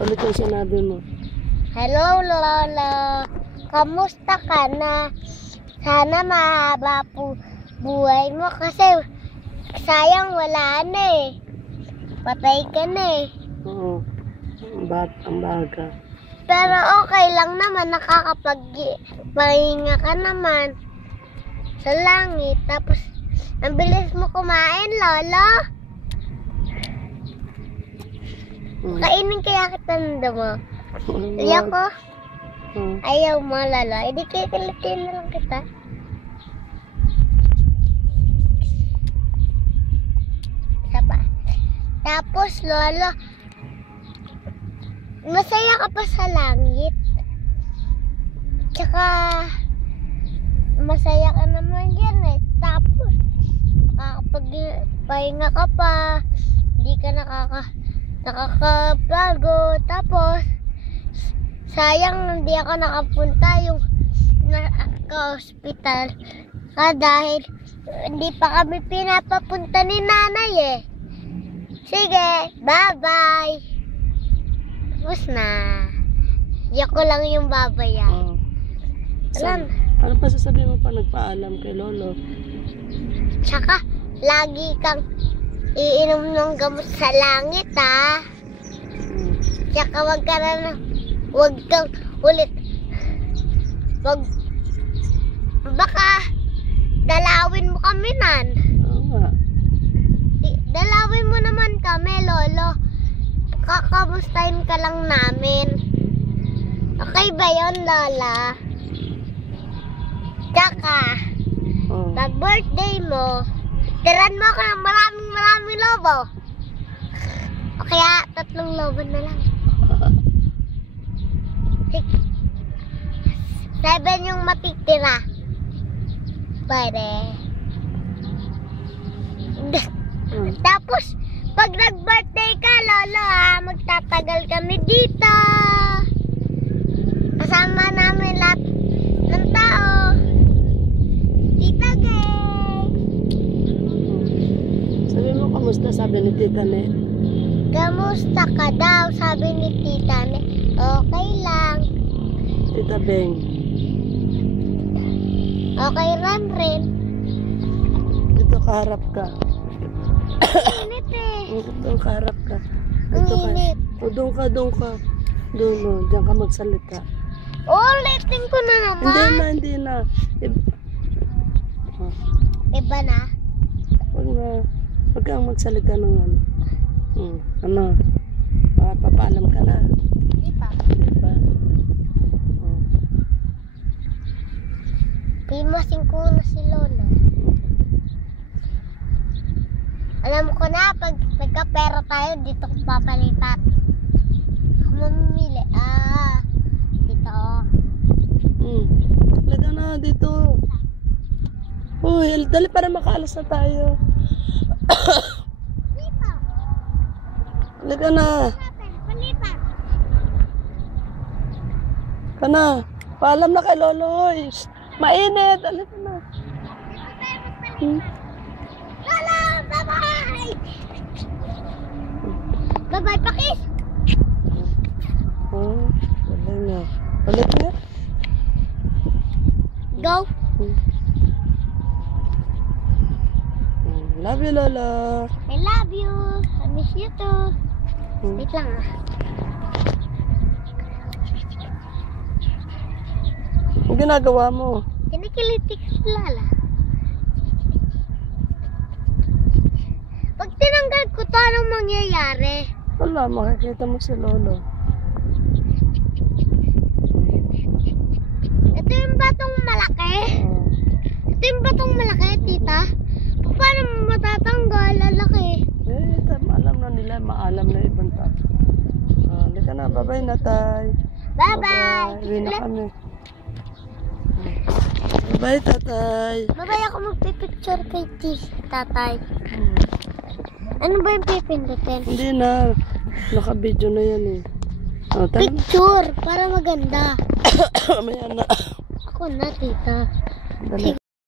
Ulit yung sinabi mo. Hello, Lola. Kamusta ka na? Sana mahaba po buhay mo kasi sayang wala na eh. Patay ka na eh. Oo. Ang baga. Pero okay lang naman, nakakapag-pahinga ka naman sa langit. Tapos, ang bilis mo kumain, Lolo. Kainin kaya kita ng damo. Ayaw ko. Ayaw mo, Lolo. Hindi kikilitin na lang kita. Isa pa. Tapos, Lolo, masaya ka pa sa langit. Tsaka, masaya ka naman yan eh. Tapos, nakakapagpahinga ka pa. Hindi ka nakakapagod. Tapos, sayang hindi ako nakapunta yung naka-hospital ka dahil hindi pa kami pinapapunta ni nanay eh. Sige, bye-bye. Tapos na. Iyak ko lang yung babaya. Alam. Ano pa sasabihin mo pa nagpaalam kay Lolo? Tsaka, lagi kang iinom ng gamot sa langit, ha? Tsaka, wag kang ulit. Baka, dalawin mo kami nan. Oo nga. Dalawin mo naman kami, Lolo. Kakamustahin ka lang namin. Okay ba yun, Lola? Tsaka, pag birthday mo, tiran mo ako ng maraming lobo. O kaya, 3 lobo na lang. 7 yung matitira. Pwede. Tapos, pag nag-birthday ka, Lolo, ha, magtatagal kami dito. Kasama namin lahat ng tao. Tita Gay. Sabi mo, kamusta? Sabi ni Tita Ne. Kamusta ka daw? Sabi ni Tita Ne. Okay lang. Tita Beng. Okay rin. Dito kaharap ka. Init eh. Dito kaharap ka. Ang Dito ka. init. O, doon ka. Doon, no. Diyan ka magsalita. Ulitin ko na naman. Hindi na. Iba na? Huwag kang magsalita ng ano. Ano? Papaalam ka na. Hindi pa. Hindi pa. Pimasin ko na si Lola. Alam ko na, pag nagkapera tayo, dito ko papalipat. Ako mamimili. Dito. Talaga na dito. Uy, dali para makaalas na tayo. Lipat. Talaga na. Palipat. Kana. Paalam na kay Lolo. Uy. Mainit. Dali ka na. Lola, bye-bye! Bye-bye, Pakis! Dali na. Balik na. Go! Love you, Lola. I love you. I miss you too. Wait lang Ang ginagawa mo? Kinikilitik si Lala. Pag tinanggal ko to, anong mangyayari? Wala, makikita mo si Lolo. Ito yung batong malaki. Ito yung batong malaki, tita. Paano mo matatanggal? Lalaki. Alam na nila, maalam na ibang tao. Halika na, bye-bye na tay. Bye-bye. Uwi na kami. Bye, tatay. Bye-bye, ako magpipicture kay tatay. Ano ba yung pipindutin? Hindi na. Naka-video na yan eh. Tara. Picture, para maganda. Mamaya na. Ako na, tita. Dali.